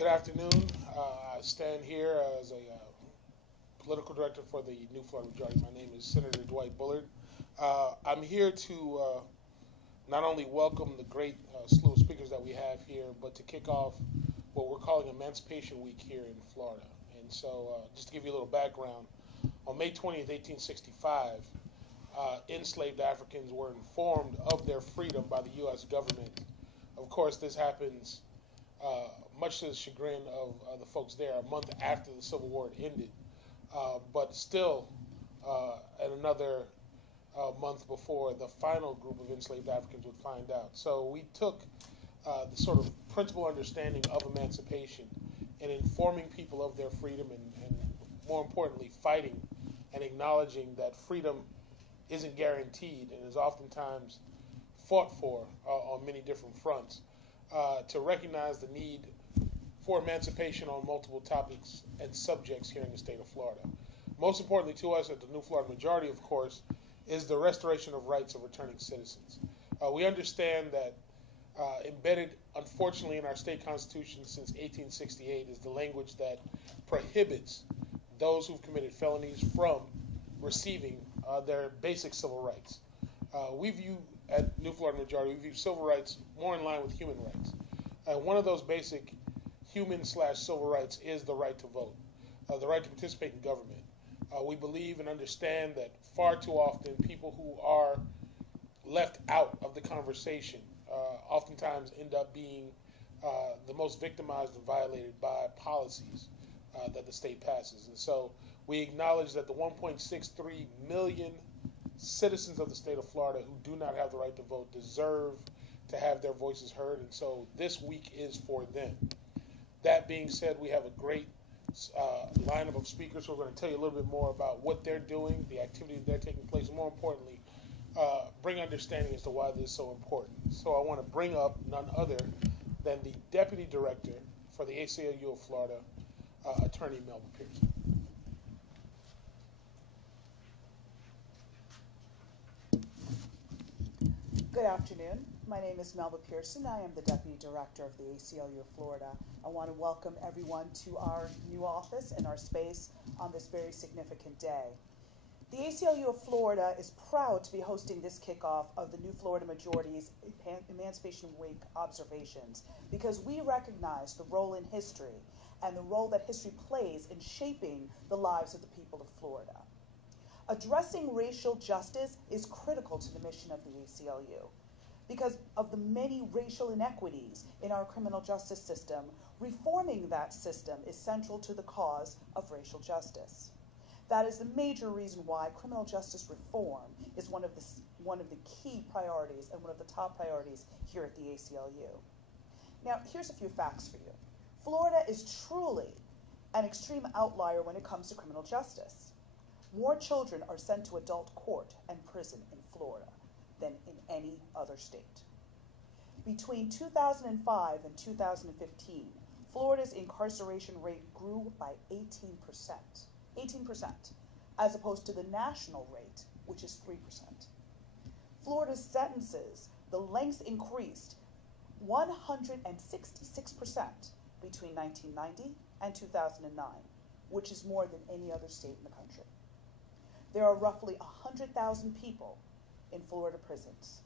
Good afternoon. I stand here as a political director for the New Florida Majority. My name is Senator Dwight Bullard. I'm here to not only welcome the great slew of speakers that we have here, but to kick off what we're calling Emancipation Week here in Florida. And so, just to give you a little background, on May 20th, 1865, enslaved Africans were informed of their freedom by the U.S. government. Of course, this happens much to the chagrin of the folks there a month after the Civil War had ended, but still at another month before the final group of enslaved Africans would find out. So we took the sort of principal understanding of emancipation and informing people of their freedom and more importantly, fighting and acknowledging that freedom isn't guaranteed and is oftentimes fought for on many different fronts, to recognize the need for emancipation on multiple topics and subjects here in the state of Florida. Most importantly to us at the New Florida Majority, of course, is the restoration of rights of returning citizens. We understand that embedded, unfortunately, in our state constitution since 1868 is the language that prohibits those who've committed felonies from receiving their basic civil rights. We view, at New Florida Majority, we view civil rights more in line with human rights. One of those basic human/civil rights is the right to vote, the right to participate in government. We believe and understand that far too often people who are left out of the conversation oftentimes end up being the most victimized and violated by policies that the state passes. And so we acknowledge that the 1.63 million citizens of the state of Florida who do not have the right to vote deserve to have their voices heard, and so this week is for them. That being said, we have a great lineup of speakers who are going to tell you a little bit more about what they're doing, the activities that are taking place, and more importantly, bring understanding as to why this is so important. So I want to bring up none other than the Deputy Director for the ACLU of Florida, Attorney Melba Pearson. Good afternoon. My name is Melba Pearson. I am the Deputy Director of the ACLU of Florida. I want to welcome everyone to our new office and our space on this very significant day. The ACLU of Florida is proud to be hosting this kickoff of the New Florida Majority's Emancipation Week observations because we recognize the role in history and the role that history plays in shaping the lives of the people of Florida. Addressing racial justice is critical to the mission of the ACLU. Because of the many racial inequities in our criminal justice system, reforming that system is central to the cause of racial justice. That is the major reason why criminal justice reform is one of the key priorities and one of the top priorities here at the ACLU. Now, here's a few facts for you. Florida is truly an extreme outlier when it comes to criminal justice. More children are sent to adult court and prison in Florida than in any other state. Between 2005 and 2015, Florida's incarceration rate grew by 18%, as opposed to the national rate, which is 3%. Florida's sentences, the lengths increased 166% between 1990 and 2009, which is more than any other state in the country. There are roughly 100,000 people in Florida prisons,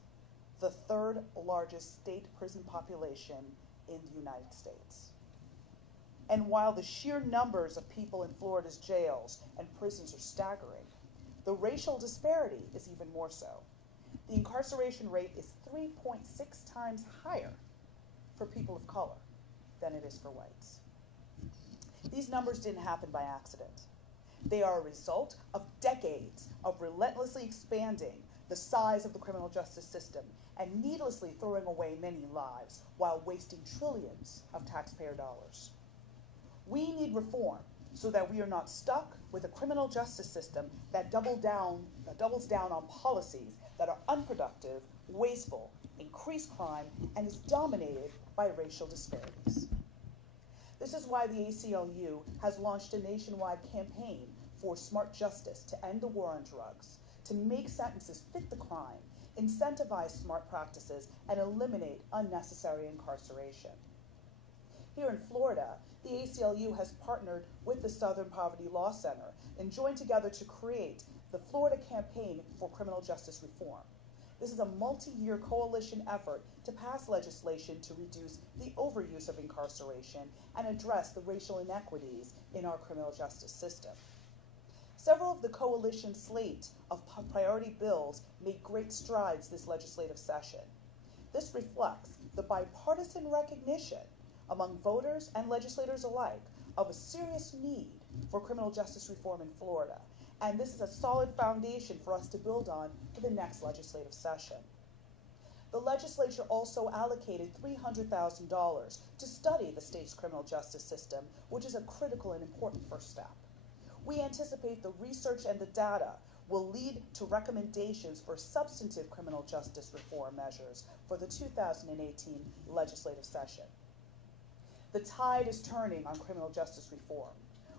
the third largest state prison population in the United States. And while the sheer numbers of people in Florida's jails and prisons are staggering, the racial disparity is even more so. The incarceration rate is 3.6 times higher for people of color than it is for whites. These numbers didn't happen by accident. They are a result of decades of relentlessly expanding the size of the criminal justice system and needlessly throwing away many lives while wasting trillions of taxpayer dollars. We need reform so that we are not stuck with a criminal justice system that doubles down on policies that are unproductive, wasteful, increase crime, and is dominated by racial disparities. This is why the ACLU has launched a nationwide campaign for smart justice to end the war on drugs, to make sentences fit the crime, incentivize smart practices, and eliminate unnecessary incarceration. Here in Florida, the ACLU has partnered with the Southern Poverty Law Center and joined together to create the Florida Campaign for Criminal Justice Reform. This is a multi-year coalition effort to pass legislation to reduce the overuse of incarceration and address the racial inequities in our criminal justice system. Several of the coalition's slate of priority bills made great strides this legislative session. This reflects the bipartisan recognition among voters and legislators alike of a serious need for criminal justice reform in Florida, and this is a solid foundation for us to build on for the next legislative session. The legislature also allocated $300,000 to study the state's criminal justice system, which is a critical and important first step. We anticipate the research and the data will lead to recommendations for substantive criminal justice reform measures for the 2018 legislative session. The tide is turning on criminal justice reform.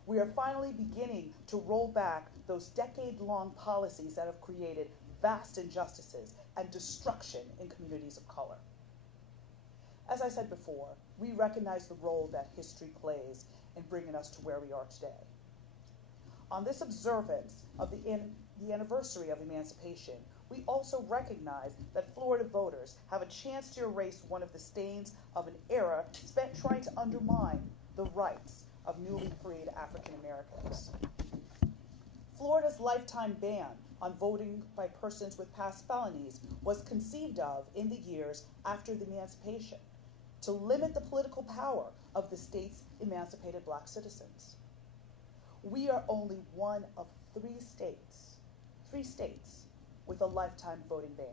We are finally beginning to roll back those decade-long policies that have created vast injustices and destruction in communities of color. As I said before, we recognize the role that history plays in bringing us to where we are today. On this observance of the anniversary of emancipation, we also recognize that Florida voters have a chance to erase one of the stains of an era spent trying to undermine the rights of newly freed African Americans. Florida's lifetime ban on voting by persons with past felonies was conceived of in the years after the emancipation to limit the political power of the state's emancipated black citizens. We are only one of three states with a lifetime voting ban.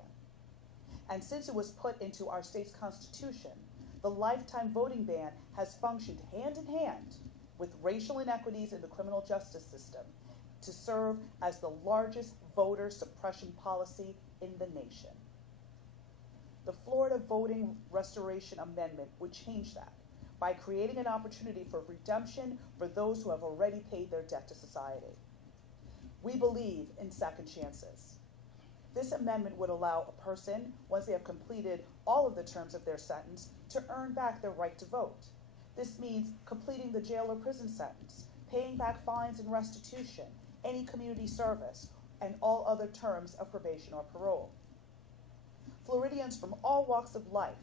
And since it was put into our state's constitution, the lifetime voting ban has functioned hand in hand with racial inequities in the criminal justice system to serve as the largest voter suppression policy in the nation. The Florida Voting Restoration Amendment would change that by creating an opportunity for redemption for those who have already paid their debt to society. We believe in second chances. This amendment would allow a person, once they have completed all of the terms of their sentence, to earn back their right to vote. This means completing the jail or prison sentence, paying back fines and restitution, any community service, and all other terms of probation or parole. Floridians from all walks of life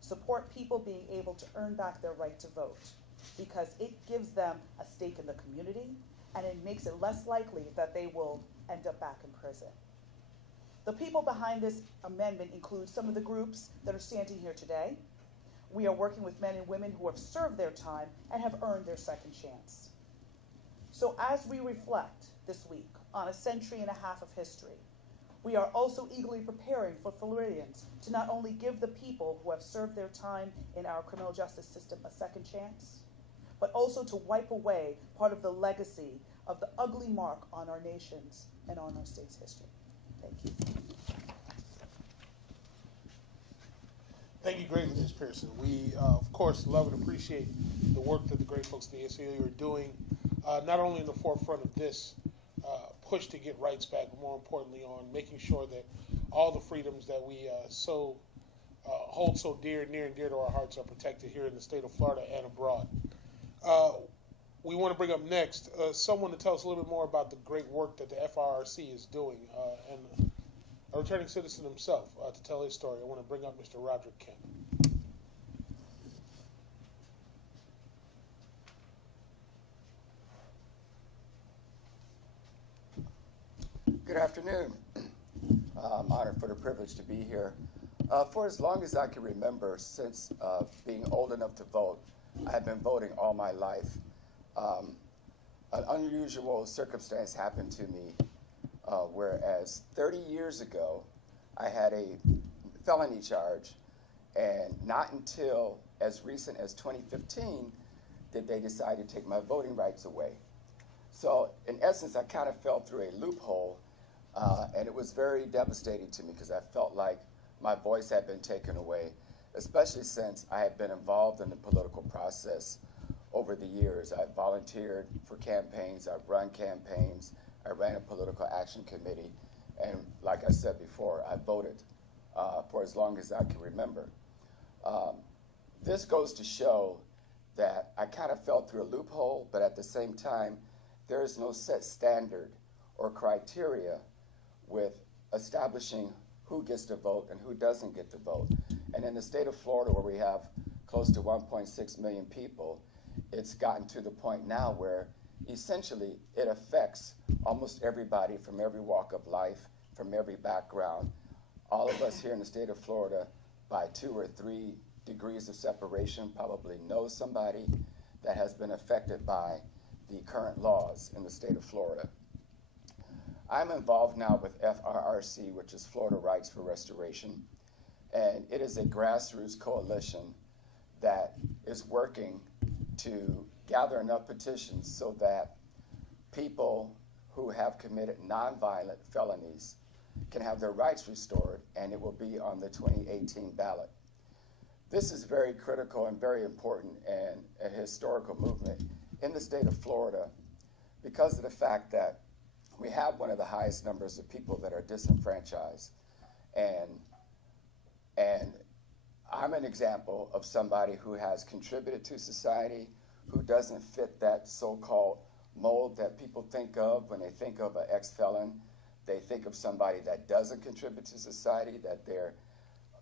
support people being able to earn back their right to vote because it gives them a stake in the community and it makes it less likely that they will end up back in prison. The people behind this amendment include some of the groups that are standing here today. We are working with men and women who have served their time and have earned their second chance. So as we reflect this week on a century and a half of history, we are also eagerly preparing for Floridians to not only give the people who have served their time in our criminal justice system a second chance, but also to wipe away part of the legacy of the ugly mark on our nation's and on our state's history. Thank you. Thank you greatly, Ms. Pearson. We, of course, love and appreciate the work that the great folks at the ACLU are doing, not only in the forefront of this push to get rights back, but more importantly on making sure that all the freedoms that we hold so near and dear to our hearts are protected here in the state of Florida and abroad. We want to bring up next someone to tell us a little bit more about the great work that the FRRC is doing, and a returning citizen himself to tell his story. I want to bring up Mr. Roderick Kemp. Good afternoon. I'm honored for the privilege to be here. For as long as I can remember, since being old enough to vote, I have been voting all my life. An unusual circumstance happened to me, whereas 30 years ago, I had a felony charge, and not until as recent as 2015 did they decide to take my voting rights away. So in essence, I kind of fell through a loophole, and it was very devastating to me because I felt like my voice had been taken away, especially since I had been involved in the political process over the years. I volunteered for campaigns, I've run campaigns, I ran a political action committee, and like I said before, I voted for as long as I can remember. This goes to show that I kind of fell through a loophole, but at the same time, there is no set standard or criteria with establishing who gets to vote and who doesn't get to vote. And in the state of Florida, where we have close to 1.6 million people, it's gotten to the point now where essentially it affects almost everybody from every walk of life, from every background. All of us here in the state of Florida, by 2 or 3 degrees of separation, probably know somebody that has been affected by the current laws in the state of Florida. I'm involved now with FRRC, which is Florida Rights for Restoration, and it is a grassroots coalition that is working to gather enough petitions so that people who have committed nonviolent felonies can have their rights restored, and it will be on the 2018 ballot. This is very critical and very important and a historical movement in the state of Florida because of the fact that we have one of the highest numbers of people that are disenfranchised. And I'm an example of somebody who has contributed to society, who doesn't fit that so-called mold that people think of when they think of an ex-felon. They think of somebody that doesn't contribute to society, that they're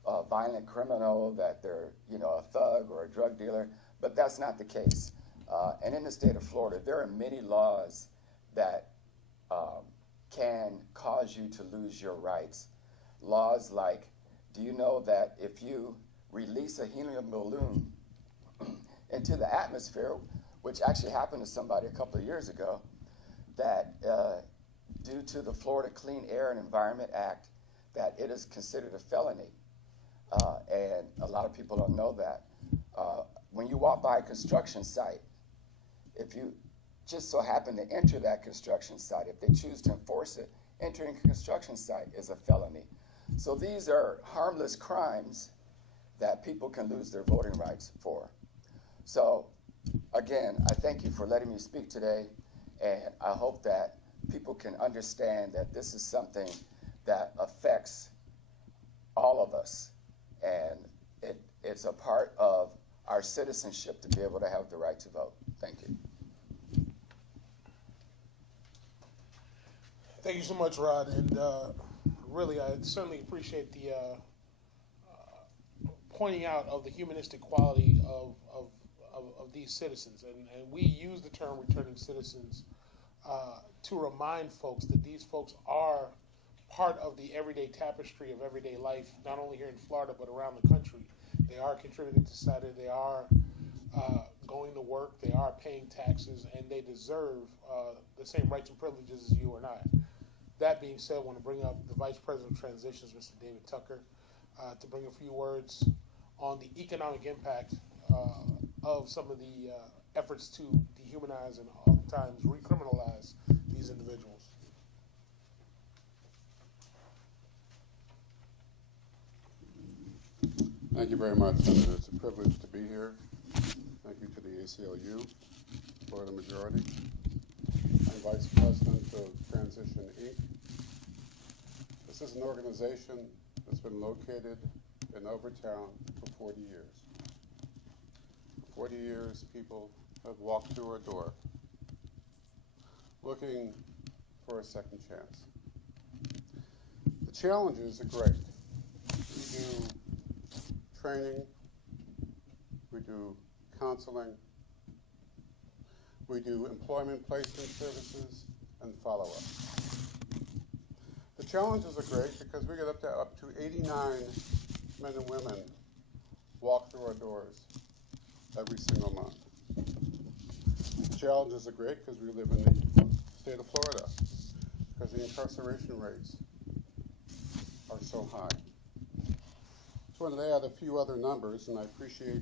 a violent criminal, that they're a thug or a drug dealer, but that's not the case. And in the state of Florida, there are many laws that can cause you to lose your rights. Laws like, do you know that if you release a helium balloon into the atmosphere, which actually happened to somebody a couple of years ago, that due to the Florida Clean Air and Environment Act, that it is considered a felony. And a lot of people don't know that. When you walk by a construction site, if you just so happen to enter that construction site, if they choose to enforce it, entering a construction site is a felony. So these are harmless crimes that people can lose their voting rights for. So again, I thank you for letting me speak today, and I hope that people can understand that this is something that affects all of us, and it's a part of our citizenship to be able to have the right to vote. Thank you. Thank you so much, Rod, and really, I certainly appreciate the pointing out of the humanistic quality of these citizens, and we use the term returning citizens to remind folks that these folks are part of the everyday tapestry of everyday life, not only here in Florida, but around the country. They are contributing to society, they are going to work, they are paying taxes, and they deserve the same rights and privileges as you and I. That being said, I want to bring up the Vice President of Transitions, Mr. David Tucker, to bring a few words on the economic impact of some of the efforts to dehumanize and oftentimes recriminalize these individuals. Thank you very much, Senator. It's a privilege to be here. Thank you to the ACLU, Florida Majority. I'm Vice President of Transition, Inc. This is an organization that's been located in Overtown for 40 years. For 40 years, people have walked through our door looking for a second chance. The challenges are great. We do training, we do counseling, we do employment placement services, and follow-up. The challenges are great because we get up to 89 men and women walk through our doors every single month. The challenges are great because we live in the state of Florida, because the incarceration rates are so high. Just wanted to add a few other numbers, and I appreciate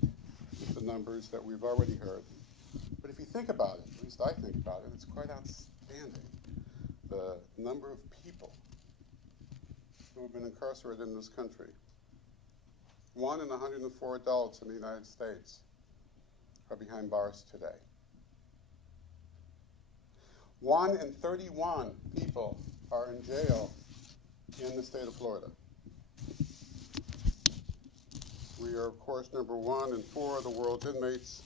the numbers that we've already heard. But if you think about it, at least I think about it, it's quite outstanding. The number of people who have been incarcerated in this country. 1 in 104 adults in the United States are behind bars today. 1 in 31 people are in jail in the state of Florida. We are, of course, number 1 in 4 of the world's inmates,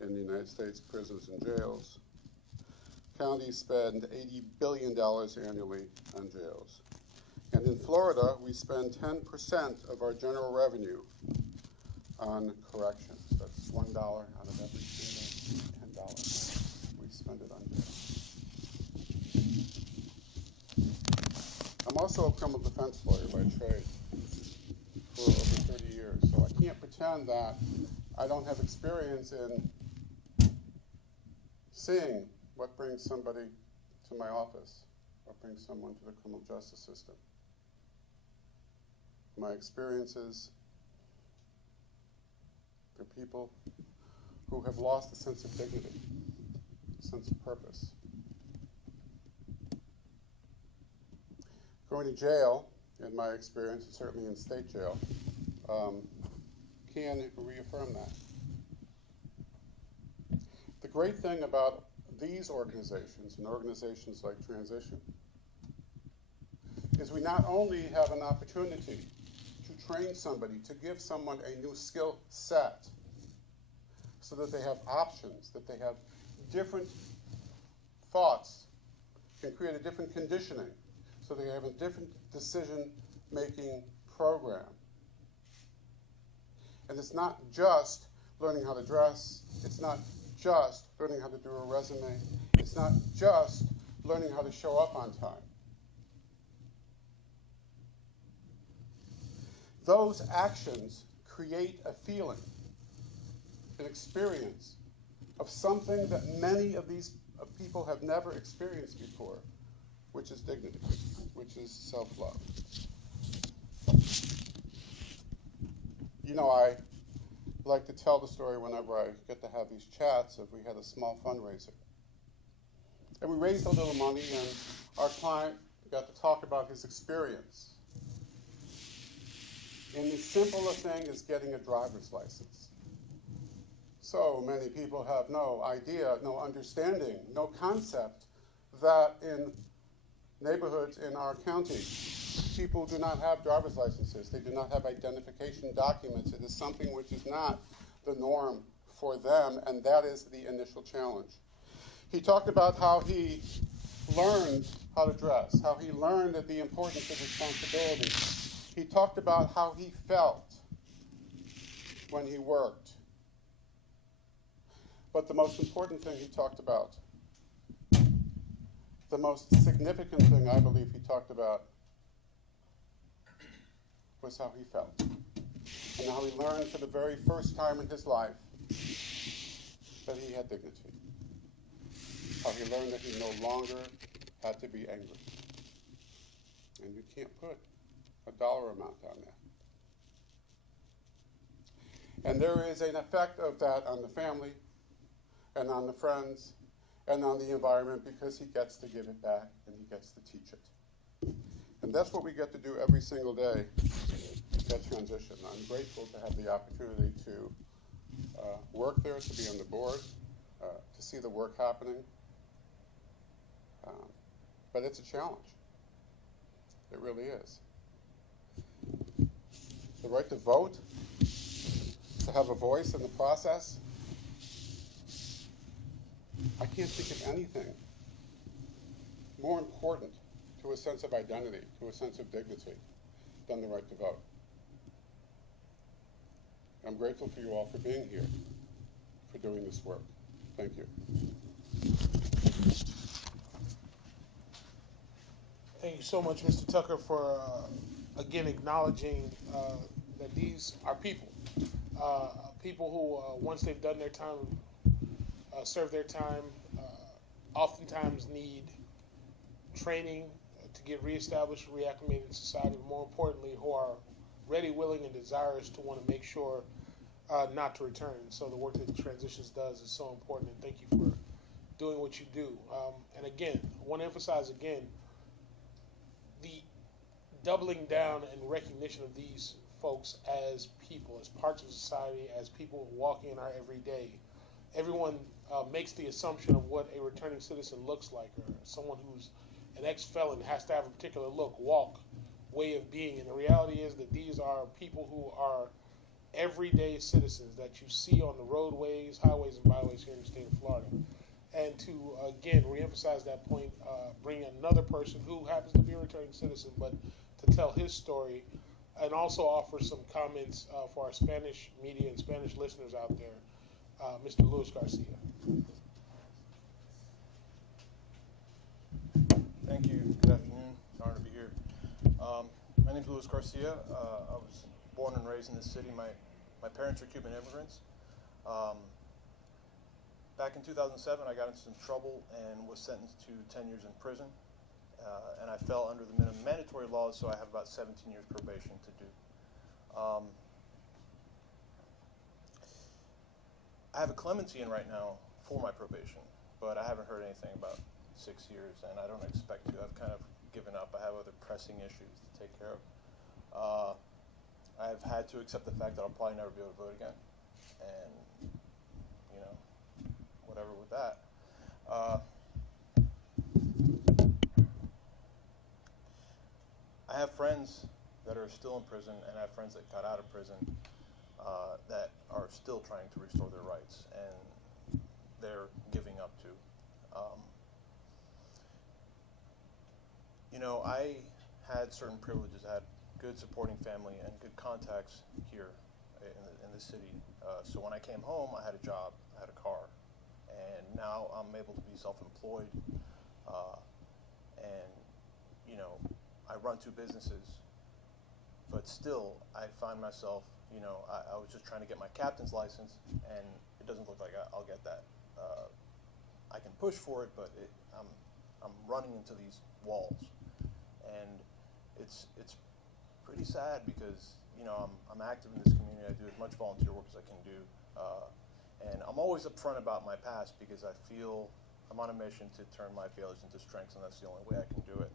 in the United States prisons and jails. Counties spend $80 billion annually on jails. And in Florida, we spend 10% of our general revenue on corrections. That's $1 out of every single $10. We spend it on jail. I'm also a criminal defense lawyer by trade for over 30 years, so I can't pretend that I don't have experience in seeing what brings somebody to my office, what brings someone to the criminal justice system. My experiences, they're people who have lost a sense of dignity, a sense of purpose. Going to jail, in my experience, and certainly in state jail, can reaffirm that. The great thing about these organizations and organizations like Transition is we not only have an opportunity to train somebody, to give someone a new skill set so that they have options, that they have different thoughts, can create a different conditioning, so they have a different decision-making program. And it's not just learning how to dress, it's not just learning how to do a resume, it's not just learning how to show up on time. Those actions create a feeling, an experience of something that many of these people have never experienced before, which is dignity, which is self-love. You know, I like to tell the story whenever I get to have these chats of we had a small fundraiser. And we raised a little money, and our client got to talk about his experience. And the simple a thing is getting a driver's license. So many people have no idea, no understanding, no concept that in neighborhoods in our county, people do not have driver's licenses. They do not have identification documents. It is something which is not the norm for them, and that is the initial challenge. He talked about how he learned how to dress, how he learned the importance of responsibility. He talked about how he felt when he worked. But the most important thing he talked about, the most significant thing I believe he talked about, was how he felt. And how he learned for the very first time in his life that he had dignity. How he learned that he no longer had to be angry. And you can't put a dollar amount on that. And there is an effect of that on the family and on the friends and on the environment because he gets to give it back and he gets to teach it. And that's what we get to do every single day at Transition. I'm grateful to have the opportunity to work there, to be on the board, to see the work happening. But it's a challenge. It really is. The right to vote, to have a voice in the process. I can't think of anything more important to a sense of identity, to a sense of dignity, than the right to vote. I'm grateful for you all for being here, for doing this work. Thank you. Thank you so much, Mr. Tucker, for again acknowledging that these are people. People who, once they've done their time, served their time, oftentimes need training to get reestablished, reacclimated in society, but more importantly, who are ready, willing, and desirous to want to make sure not to return. So the work that the Transitions does is so important, and thank you for doing what you do. And again, I want to emphasize again, the doubling down and recognition of these folks as people, as parts of society, as people walking in our everyday. Everyone makes the assumption of what a returning citizen looks like, or someone who's an ex-felon has to have a particular look, walk, way of being. And the reality is that these are people who are everyday citizens that you see on the roadways, highways, and byways here in the state of Florida. And to, again, reemphasize that point, bring another person who happens to be a returning citizen, but to tell his story, and also offer some comments for our Spanish media and Spanish listeners out there, Mr. Luis Garcia. Thank you. Good afternoon. It's an honor to be here. My name is Luis Garcia. I was born and raised in this city. My parents are Cuban immigrants. Back in 2007, I got into some trouble and was sentenced to 10 years in prison. And I fell under the minimum mandatory laws, so I have about 17 years probation to do. I have a clemency in right now for my probation, but I haven't heard anything about 6 years, and I don't expect to. I've kind of given up. I have other pressing issues to take care of. I've had to accept the fact that I'll probably never be able to vote again, and you know, whatever with that. I have friends that are still in prison, and I have friends that got out of prison that are still trying to restore their rights, and they're giving up too. You know, I had certain privileges. I had good supporting family and good contacts here in the city. So when I came home, I had a job, I had a car, and now I'm able to be self-employed. And you know, I run 2 businesses, but still, I find myself, you know, I was just trying to get my captain's license, and it doesn't look like I'll get that. I can push for it, but I'm running into these walls, and it's pretty sad because, you know, I'm active in this community. I do as much volunteer work as I can do, and I'm always upfront about my past because I feel I'm on a mission to turn my failures into strengths, and that's the only way I can do it.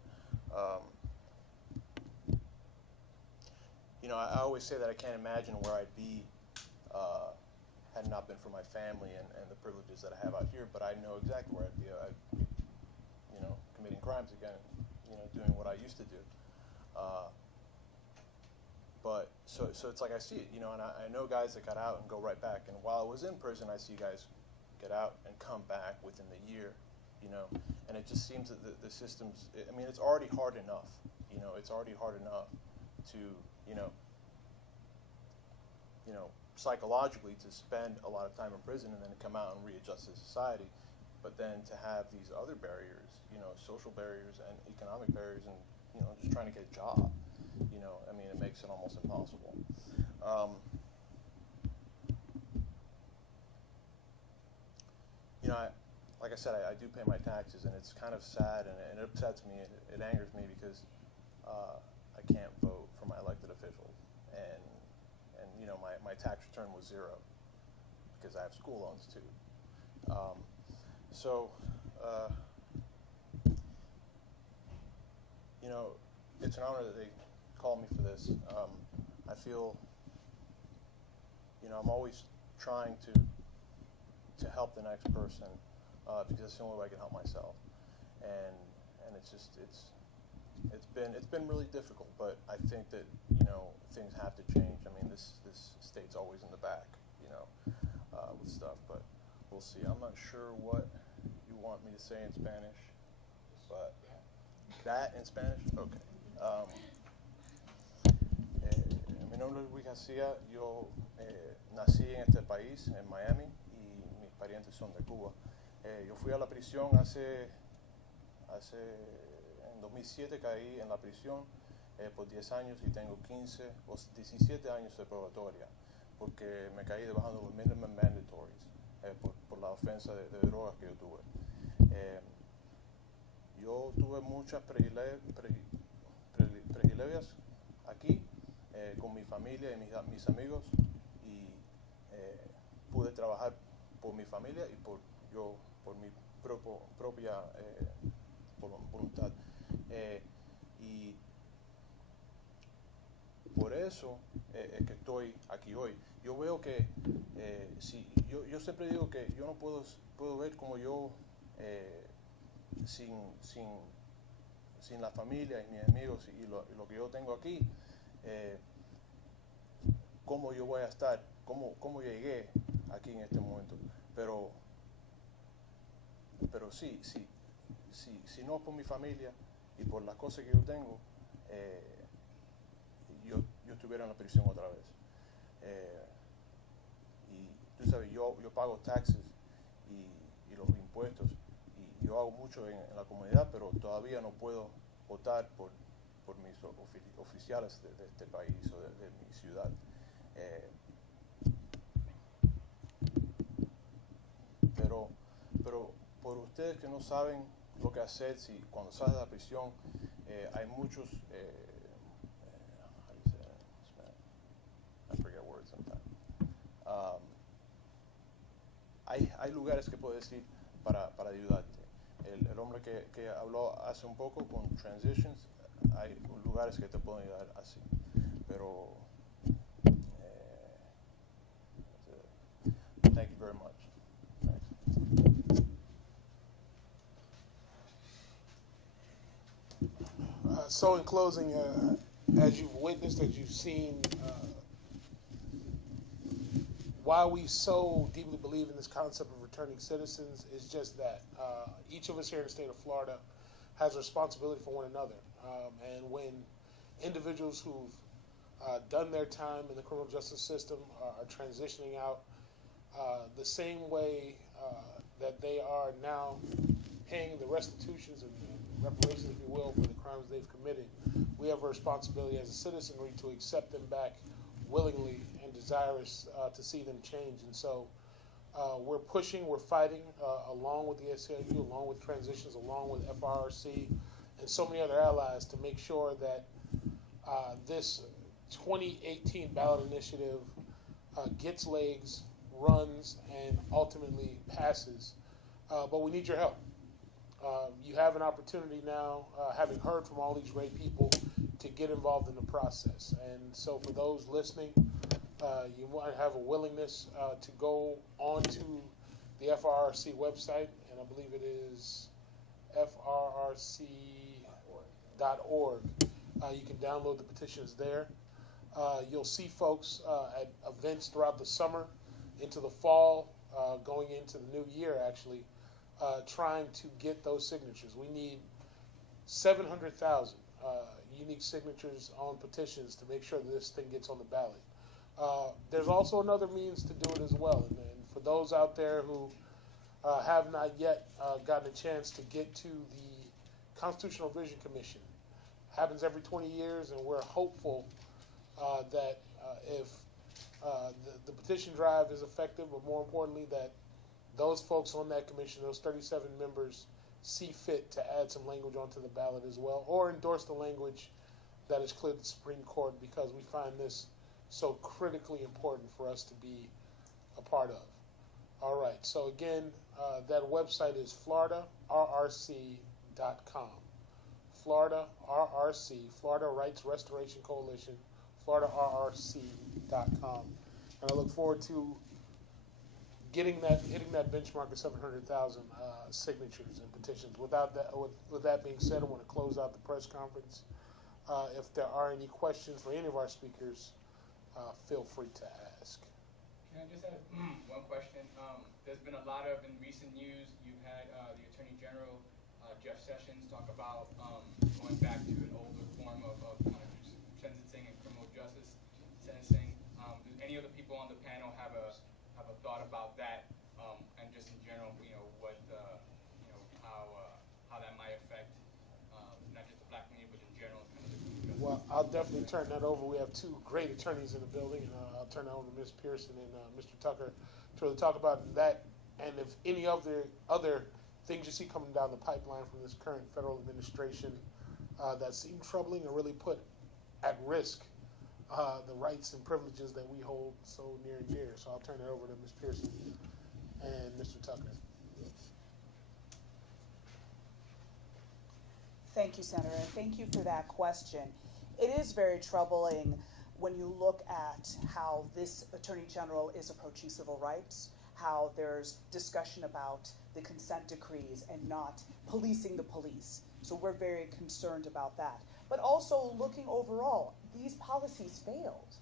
You know, I always say that I can't imagine where I'd be had it not been for my family and the privileges that I have out here, but I know exactly where I'd be. I'd be, you know, committing crimes again, you know, doing what I used to do. But so it's like I see it, you know, and I know guys that got out and go right back. And while I was in prison, I see guys get out and come back within the year, you know. And it just seems that the system's, I mean, it's already hard enough, you know, it's already hard enough to, you know, psychologically to spend a lot of time in prison and then come out and readjust to society. But then to have these other barriers, you know, social barriers and economic barriers and, you know, just trying to get a job, you know, I mean, it makes it almost impossible. You know, like I said, I do pay my taxes, and it's kind of sad, and it upsets me, it angers me because I can't vote for my elected officials, and you know, my tax return was 0 because I have school loans too. You know, it's an honor that they call me for this. I feel, you know, I'm always trying to help the next person because it's the only way I can help myself, and it's just it's been really difficult, but I think that, you know, things have to change. I mean, this state's always in the back, you know, with stuff, but we'll see. I'm not sure what you want me to say in Spanish, but that in Spanish? Okay. Mi nombre es Luis García. Yo nací en este país, en Miami, y mis parientes son de Cuba. Yo fui a la prisión en 2007 caí en la prisión por 10 años y tengo 15 o 17 años de probatoria porque me caí debajo de los minimum mandatories por la ofensa de drogas que yo tuve. Yo tuve muchas privilegios aquí con mi familia y mis amigos y pude trabajar por mi familia y por mi propia voluntad. Y por eso es que estoy aquí hoy. Yo veo que yo siempre digo que yo no puedo ver como yo sin la familia y mis amigos y lo que yo tengo aquí, cómo yo voy a estar, cómo llegué aquí en este momento. Pero sí, si no por mi familia y por las cosas que yo tengo, yo estuviera en la prisión otra vez. Y tú sabes, yo pago taxes y los impuestos, y yo hago mucho en la comunidad, pero todavía no puedo votar por mis oficiales de este país o de mi ciudad. Pero por ustedes que no saben lo que hacer si cuando sales de la prisión, hay muchos, how do you say that in Spanish? I forget words sometimes. Hay lugares que puedes ir para ayudarte. El hombre que habló hace un poco con Transitions, hay lugares que te pueden ayudar así. Pero thank you very much. Thanks. So in closing, as you've witnessed, as you've seen, why we so deeply believe in this concept of returning citizens is just that. Each of us here in the state of Florida has a responsibility for one another. And when individuals who've done their time in the criminal justice system are transitioning out, the same way that they are now paying the restitutions and reparations, if you will, for the crimes they've committed, we have a responsibility as a citizenry to accept them back willingly and desirous to see them change. And so we're pushing, we're fighting along with the ACLU, along with Transitions, along with FRRC, and so many other allies to make sure that this 2018 ballot initiative gets legs, runs, and ultimately passes. But we need your help. You have an opportunity now, having heard from all these great people, to get involved in the process. And so for those listening, you might have a willingness to go onto the FRRC website, and I believe it is frrc.org. You can download the petitions there. You'll see folks at events throughout the summer, into the fall, going into the new year, actually, trying to get those signatures. We need 700,000 unique signatures on petitions to make sure that this thing gets on the ballot. There's also another means to do it as well. And for those out there who have not yet gotten a chance to get to the Constitutional Revision Commission, happens every 20 years, and we're hopeful that if the petition drive is effective, but more importantly, that those folks on that commission, those 37 members, see fit to add some language onto the ballot as well, or endorse the language that has cleared the Supreme Court, because we find this so critically important for us to be a part of. All right, so again, that website is FloridaRRC.com. Florida RRC, Florida Rights Restoration Coalition, FloridaRRC.com. And I look forward to hitting that benchmark of 700,000 signatures and petitions. With that being said, I want to close out the press conference. If there are any questions for any of our speakers, feel free to ask. Can I just ask one question? There's been a lot of, in recent news, you've had the Attorney General, Jeff Sessions, talk about going back to an older form of sentencing and criminal justice sentencing. Do any of the people on the panel have a thought about that, and just in general, what how that might affect not just the black community, but in general, kind of the criminal justice? Well, I'll definitely turn that over. We have two great attorneys in the building, and I'll turn that over to Ms. Pearson and Mr. Tucker to really talk about that, and if any other things you see coming down the pipeline from this current federal administration that seem troubling and really put at risk the rights and privileges that we hold so near and dear. So I'll turn it over to Ms. Pearson and Mr. Tucker. Thank you, Senator, and thank you for that question. It is very troubling when you look at how this Attorney General is approaching civil rights, how there's discussion about the consent decrees and not policing the police. So we're very concerned about that. But also looking overall, these policies failed.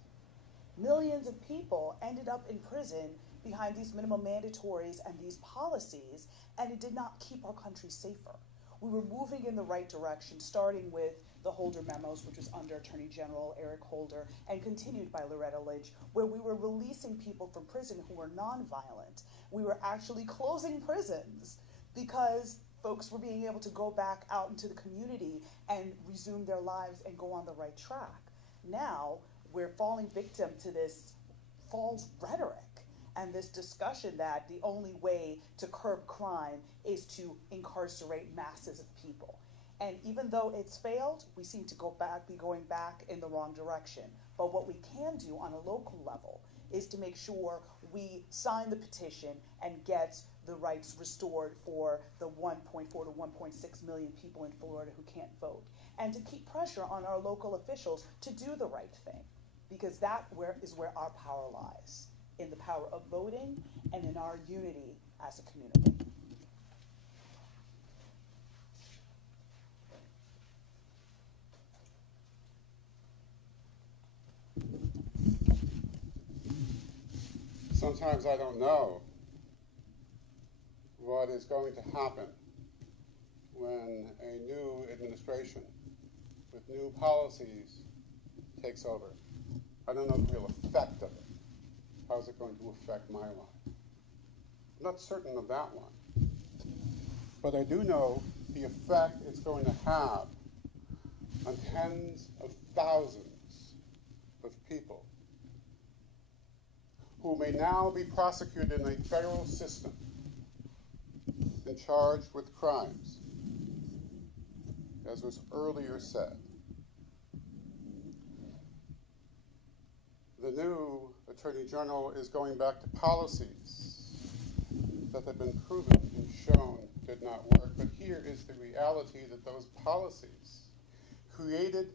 Millions of people ended up in prison behind these minimum mandatories and these policies, and it did not keep our country safer. We were moving in the right direction, starting with the Holder memos, which was under Attorney General Eric Holder, and continued by Loretta Lynch, where we were releasing people from prison who were nonviolent. We were actually closing prisons because folks were being able to go back out into the community and resume their lives and go on the right track. Now, we're falling victim to this false rhetoric and this discussion that the only way to curb crime is to incarcerate masses of people. And even though it's failed, we seem to be going back in the wrong direction. But what we can do on a local level is to make sure we sign the petition and get the rights restored for the 1.4 to 1.6 million people in Florida who can't vote, and to keep pressure on our local officials to do the right thing, because that is where our power lies, in the power of voting and in our unity as a community. Sometimes I don't know what is going to happen when a new administration with new policies takes over. I don't know the real effect of it. How is it going to affect my life? I'm not certain of that one. But I do know the effect it's going to have on tens of thousands of people who may now be prosecuted in a federal system and charged with crimes, as was earlier said. The new Attorney General is going back to policies that have been proven and shown did not work. But here is the reality that those policies created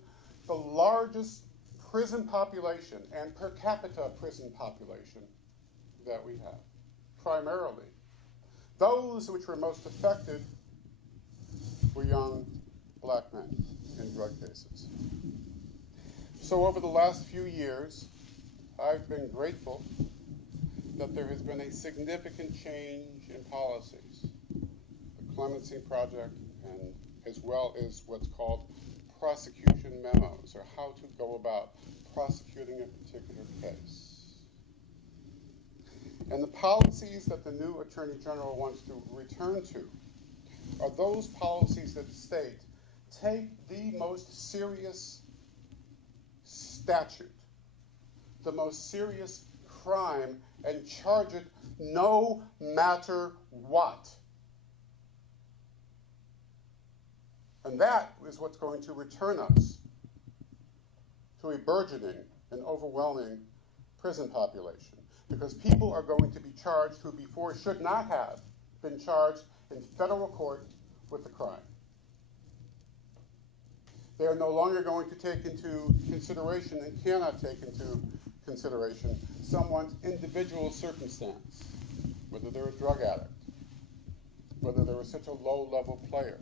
the largest prison population and per capita prison population that we have. Primarily, those which were most affected were young black men in drug cases. So over the last few years, I've been grateful that there has been a significant change in policies. The Clemency Project, and as well as what's called prosecution memos, or how to go about prosecuting a particular case. And the policies that the new Attorney General wants to return to are those policies that state, take the most serious statute, the most serious crime, and charge it no matter what. And that is what's going to return us to a burgeoning and overwhelming prison population, because people are going to be charged who before should not have been charged in federal court with the crime. They are no longer going to take into consideration and cannot take into consideration someone's individual circumstance, whether they're a drug addict, whether they were such a low-level player.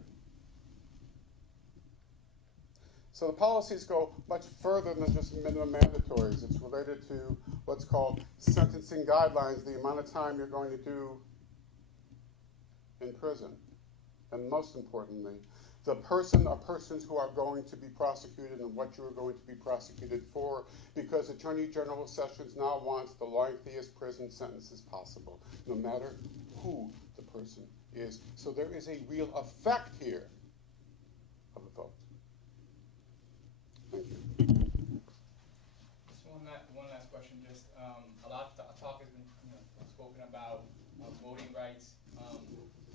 So the policies go much further than just minimum mandatories. It's related to what's called sentencing guidelines, the amount of time you're going to do in prison. And most importantly, the person or persons who are going to be prosecuted and what you are going to be prosecuted for, because Attorney General Sessions now wants the lengthiest prison sentences possible, no matter who the person is. So there is a real effect here of a vote. Thank you. Just one last question. Just a lot of talk has been spoken about voting rights.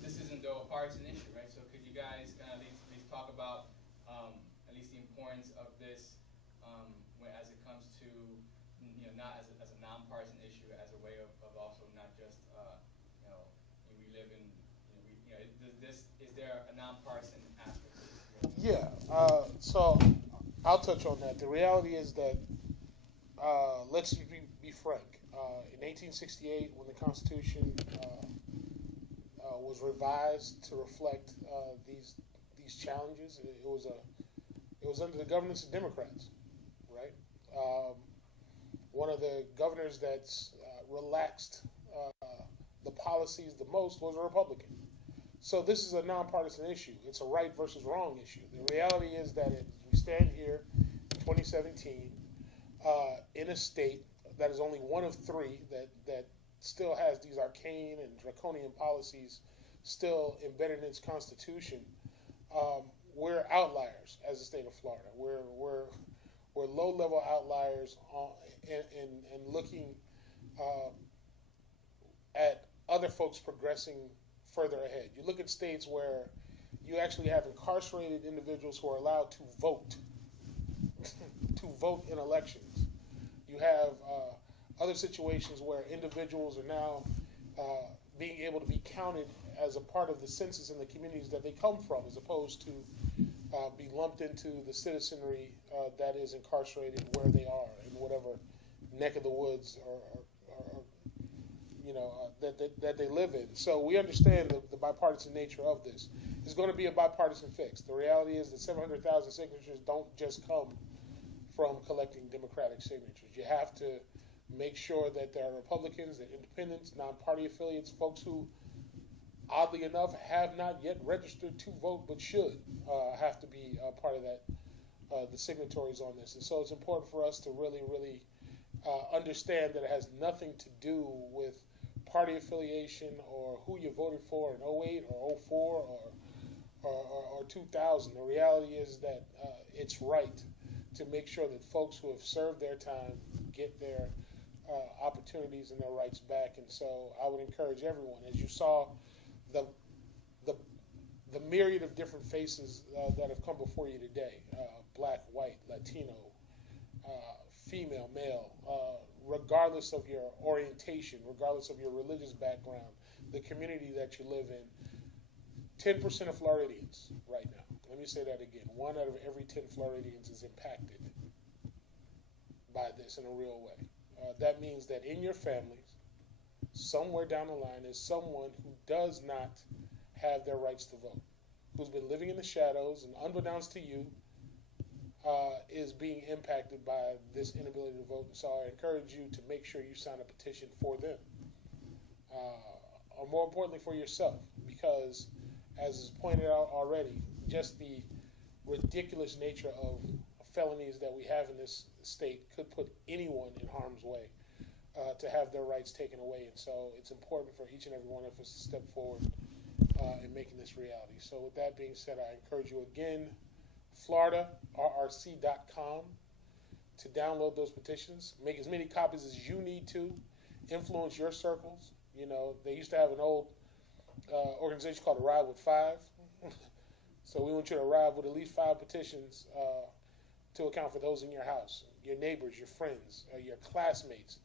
This isn't though a partisan issue, right? So could you guys kind of at least talk about at least the importance of this as it comes to not as a nonpartisan issue, as a way of also not just we live in is there a nonpartisan aspect to this? Yeah. So I'll touch on that. The reality is that let's be frank. In 1868, when the Constitution was revised to reflect these challenges, it was under the governance of Democrats, right? one of the governors that's relaxed the policies the most was a Republican. So this is a nonpartisan issue. It's a right versus wrong issue. The reality is that we stand here in 2017 in a state that is only one of three that still has these arcane and draconian policies still embedded in its constitution. We're outliers as the state of Florida. We're low-level outliers and looking at other folks progressing further ahead. You look at states where you actually have incarcerated individuals who are allowed to vote, to vote in elections. You have other situations where individuals are now being able to be counted as a part of the census in the communities that they come from, as opposed to be lumped into the citizenry that is incarcerated where they are, in whatever neck of the woods or that they live in. So we understand the bipartisan nature of this. It's going to be a bipartisan fix. The reality is that 700,000 signatures don't just come from collecting Democratic signatures. You have to make sure that there are Republicans, that independents, non-party affiliates, folks who, oddly enough, have not yet registered to vote but should have to be part of that, the signatories on this. And so it's important for us to really, really understand that it has nothing to do with party affiliation or who you voted for in 08 or 04 or 2000. The reality is that it's right to make sure that folks who have served their time get their opportunities and their rights back. And so I would encourage everyone, as you saw the myriad of different faces that have come before you today, black, white, Latino, female, male, regardless of your orientation, regardless of your religious background, the community that you live in, 10% of Floridians right now, let me say that again, 1 out of every 10 Floridians is impacted by this in a real way. That means that in your families, somewhere down the line is someone who does not have their rights to vote, who's been living in the shadows and unbeknownst to you, is being impacted by this inability to vote. And so I encourage you to make sure you sign a petition for them, or more importantly for yourself, because as is pointed out already, just the ridiculous nature of felonies that we have in this state could put anyone in harm's way to have their rights taken away. And so it's important for each and every one of us to step forward in making this reality. So with that being said, I encourage you again, FloridaRRC.com, to download those petitions. Make as many copies as you need to. Influence your circles. You know, they used to have an old organization called Arrive with 5. So we want you to arrive with at least 5 petitions to account for those in your house, your neighbors, your friends, your classmates.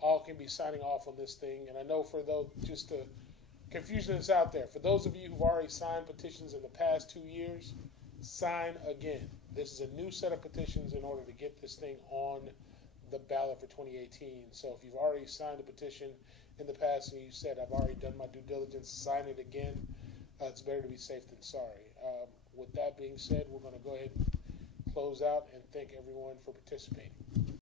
All can be signing off on this thing. And I know for those, just the confusion that's out there, for those of you who've already signed petitions in the past 2 years, sign again. This is a new set of petitions in order to get this thing on the ballot for 2018. So if you've already signed a petition in the past and you said, I've already done my due diligence, sign it again. It's better to be safe than sorry. With that being said, we're going to go ahead and close out and thank everyone for participating.